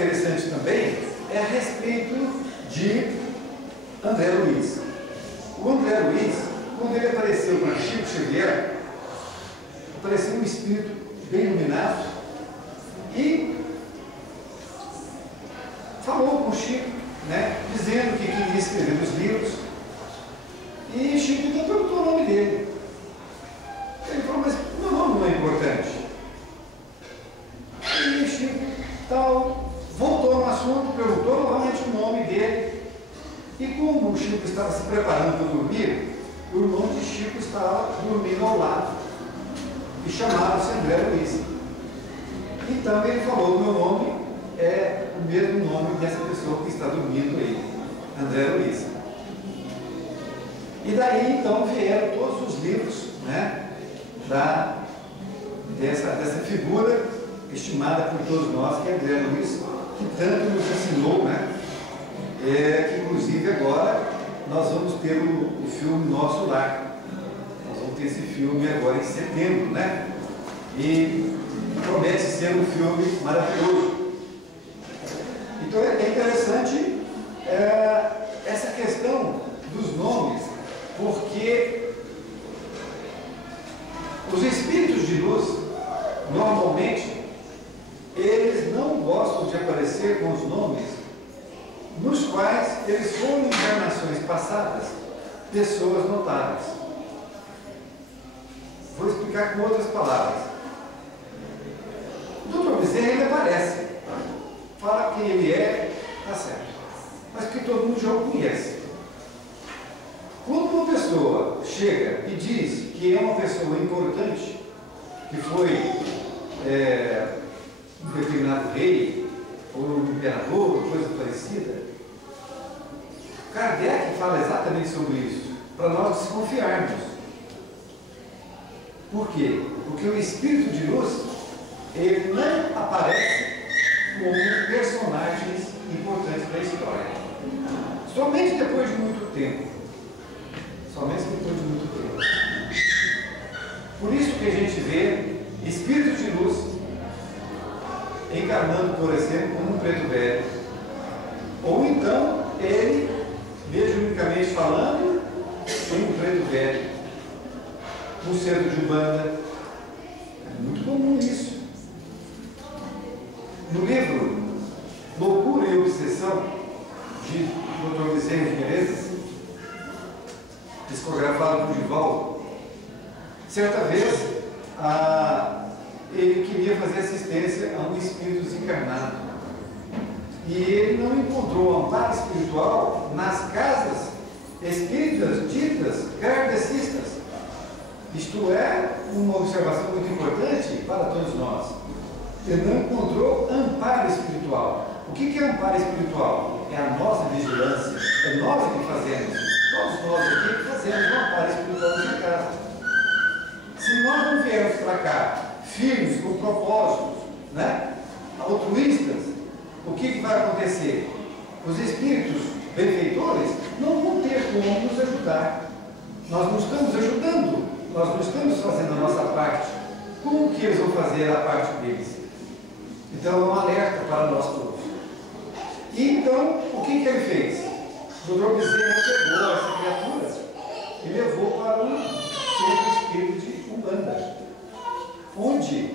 interessante também é a respeito de André Luiz. O André Luiz, quando ele apareceu para Chico Xavier, apareceu um espírito bem iluminado e falou com o Chico, né, dizendo que queria escrever os livros, e Chico então perguntou o nome dele. Ele falou, mas meu nome não é importante. E Chico tal, voltou no assunto, perguntou novamente o nome dele, e como o Chico estava se preparando para dormir, o irmão de Chico estava dormindo ao lado, e chamava-se André Luiz. Então ele falou, meu nome é o mesmo nome dessa pessoa que está dormindo aí, André Luiz. E daí então vieram todos os livros, né, dessa figura estimada por todos nós, que é André Luiz, que tanto nos ensinou, né, que inclusive agora nós vamos ter o filme Nosso Lar. Nós vamos ter esse filme agora em setembro, né? E promete ser um filme maravilhoso. Então é interessante essa questão dos nomes, porque os espíritos de luz, normalmente, eles não gostam de aparecer com os nomes nos quais eles foram em encarnações passadas pessoas notáveis. Vou explicar com outras palavras. O Dr. Bezerra ele aparece, fala quem ele é, está certo, mas que todo mundo já o conhece. Quando uma pessoa chega e diz que é uma pessoa importante, que foi um determinado rei, ou um imperador, ou coisa parecida, Kardec fala exatamente sobre isso, para nós desconfiarmos. Por quê? Porque o espírito de luz, ele não aparece como personagens importantes da história. Somente depois de muito tempo. Somente depois de muito tempo. Por isso que a gente vê espíritos de luz encarnando, por exemplo, como um preto velho. Ou então, ele, mediunicamente falando, em um preto velho, um centro de Umbanda. É muito comum isso. No livro Loucura e Obsessão, de Dr. Bezerra de Menezes, psicografado por Divaldo, certa vez, ele queria fazer assistência a um espírito desencarnado. E ele não encontrou amparo espiritual nas casas espíritas ditas kardecistas. Isto é uma observação muito importante para todos nós. Ele não encontrou amparo espiritual. O que é amparo espiritual? É a nossa vigilância. É nós que fazemos. Todos nós aqui que fazemos um amparo espiritual na casa. Se nós não viermos para cá firmes, com propósitos, né, altruístas, o que vai acontecer? Os espíritos benfeitores não vão ter como nos ajudar. Nós não estamos ajudando, nós não estamos fazendo a nossa parte. Como que eles vão fazer a parte deles? Então é um alerta para nós todos. E então, o que ele fez? O Dr. Bezerra pegou essa criatura e levou para um centro espírita de Umbanda, onde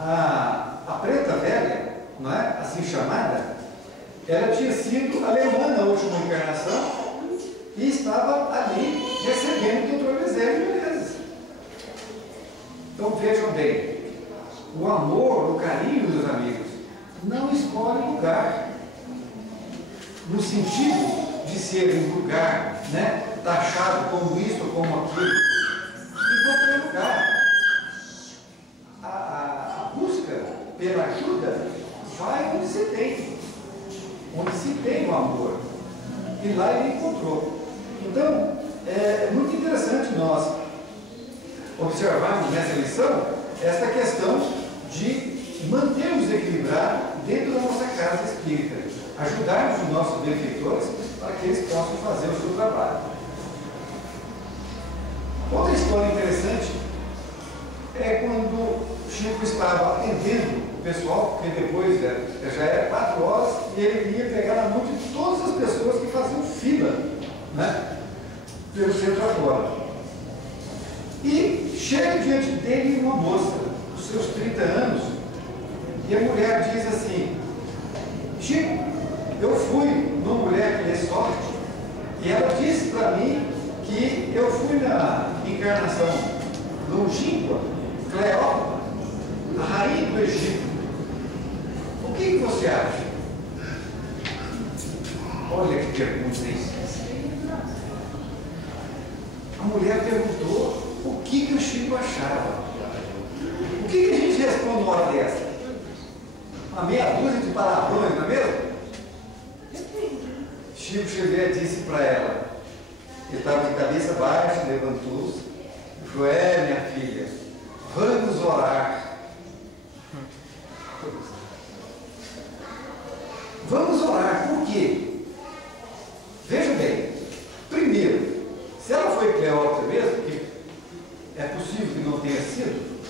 a preta velha, não é? Assim chamada, ela tinha sido alemã na última encarnação e estava ali recebendo o Dr. Bezerra de Menezes. Então vejam bem, o amor, o carinho dos amigos não escolhe lugar, no sentido de ser um lugar, né, taxado como isso ou como aquilo. Em qualquer lugar, a busca pela ajuda vai onde se tem o amor. E lá ele encontrou. Então, é muito interessante nós observarmos nessa lição esta questão de mantermos equilibrado dentro da nossa casa espírita, ajudarmos os nossos benfeitores para que eles possam fazer o seu trabalho. Outra história interessante é quando Chico estava atendendo o pessoal, porque depois já era 4h que ele ia pegar na mão de todas as pessoas que faziam fila, né, pelo centro agora. E chega diante dele uma moça, dos seus 30 anos, e a mulher diz assim: Chico, eu fui numa mulher que é sorte, e ela disse para mim que eu fui na encarnação longínqua, Cleópatra, a rainha do Egito. O que você acha? Olha que pergunta, hein? A mulher perguntou o que o Chico achava. O que a gente responde uma hora dessa? Uma meia dúzia de palavrões, não é mesmo? Chico Xavier disse para ela, ele estava de cabeça baixa, levantou-se e falou: minha filha, vamos orar. Vamos orar, por quê? Veja bem, primeiro, se ela foi Cleópatra mesmo, que é possível que não tenha sido,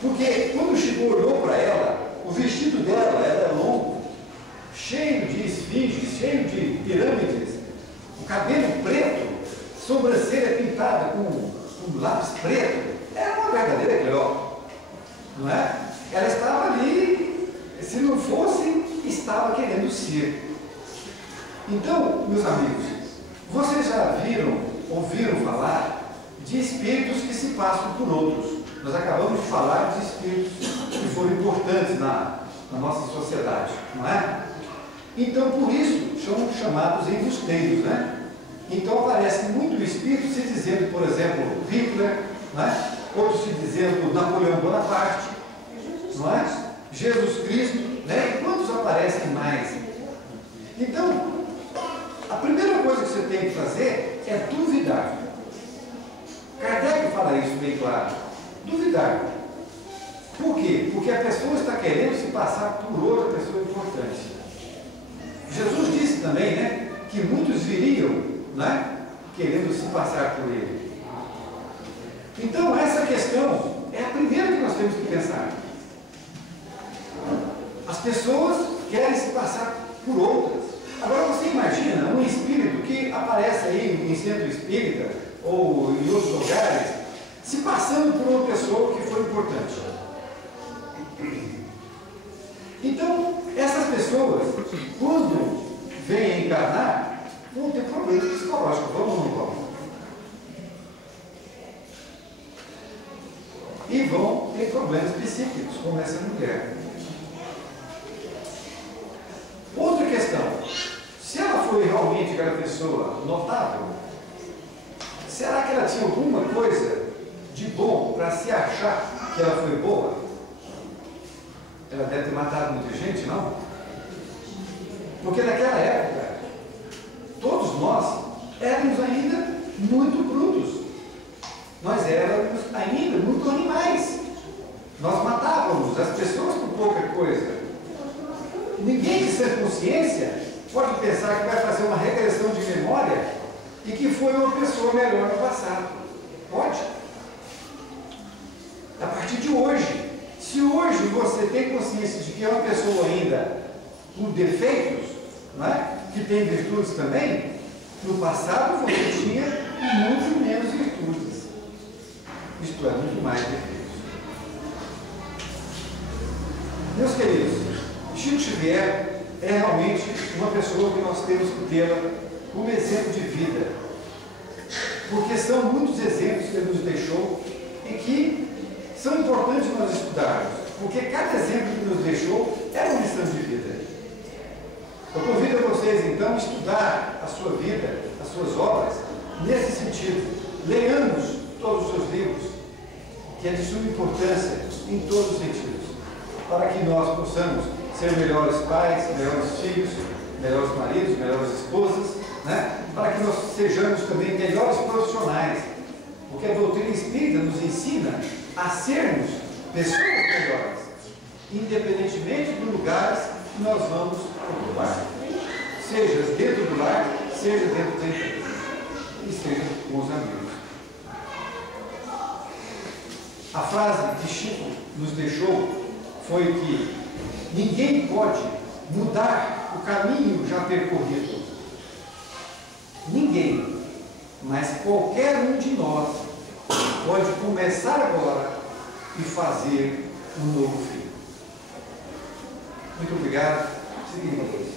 porque quando o Chico olhou para ela, o vestido dela era longo, cheio de esfinges, cheio de pirâmides, o cabelo preto, sobrancelha pintada com lápis preto, era uma verdadeira Cleópatra, não é? Ela estava ali, se não fosse, estava querendo ser. Então, meus amigos, vocês já ouviram falar de espíritos que se passam por outros. Nós acabamos de falar de espíritos que foram importantes na nossa sociedade, não é? Então, por isso, são chamados embusteiros, né? Então, aparece muito espírito se dizendo, por exemplo, Hitler, não é? Outros se dizendo Napoleão Bonaparte, não é? Jesus Cristo, né? E quantos aparecem mais? Então, a primeira coisa que você tem que fazer é duvidar. Kardec fala isso bem claro. Duvidar. Por quê? Porque a pessoa está querendo se passar por outra pessoa importante. Jesus disse também, né, que muitos viriam, né, querendo se passar por ele. Então, essa questão é a primeira que nós temos que pensar. As pessoas querem se passar por outras. Agora você imagina um espírito que aparece aí em centro espírita ou em outros lugares, se passando por uma pessoa que foi importante. Então, essas pessoas, quando vêm encarnar, vão ter problemas psicológicos, vamos ou não vamos? E vão ter problemas psíquicos, como essa mulher. Outra questão, se ela foi realmente aquela pessoa notável, será que ela tinha alguma coisa de bom para se achar que ela foi boa? Ela deve ter matado muita gente, não? Porque naquela época, todos nós éramos ainda muito brutos. Nós éramos ainda muito animais. Nós matávamos as pessoas por pouca coisa. Ninguém de sã consciência pode pensar que vai fazer uma regressão de memória e que foi uma pessoa melhor no passado. Pode? A partir de hoje, se hoje você tem consciência de que é uma pessoa ainda com defeitos, não é? Que tem virtudes também, no passado você tinha muito menos virtudes. Isto é, muito mais defeitos. Meus queridos, Chico Xavier é realmente uma pessoa que nós temos que tê-la como exemplo de vida, porque são muitos exemplos que ele nos deixou e que são importantes nós estudarmos, porque cada exemplo que nos deixou é uma lição de vida. Eu convido a vocês então a estudar a sua vida, as suas obras, nesse sentido. Leiamos todos os seus livros, que é de suma importância em todos os sentidos, para que nós possamos ser melhores pais, melhores filhos, melhores maridos, melhores esposas, né? Para que nós sejamos também melhores profissionais, porque a doutrina espírita nos ensina a sermos pessoas melhores, independentemente dos lugares que nós vamos ocupar, seja dentro do lar, seja dentro da empresa, e seja com os amigos. A frase que Chico nos deixou foi que ninguém pode mudar o caminho já percorrido. Ninguém, mas qualquer um de nós, pode começar agora e fazer um novo fim. Muito obrigado. Seguimos.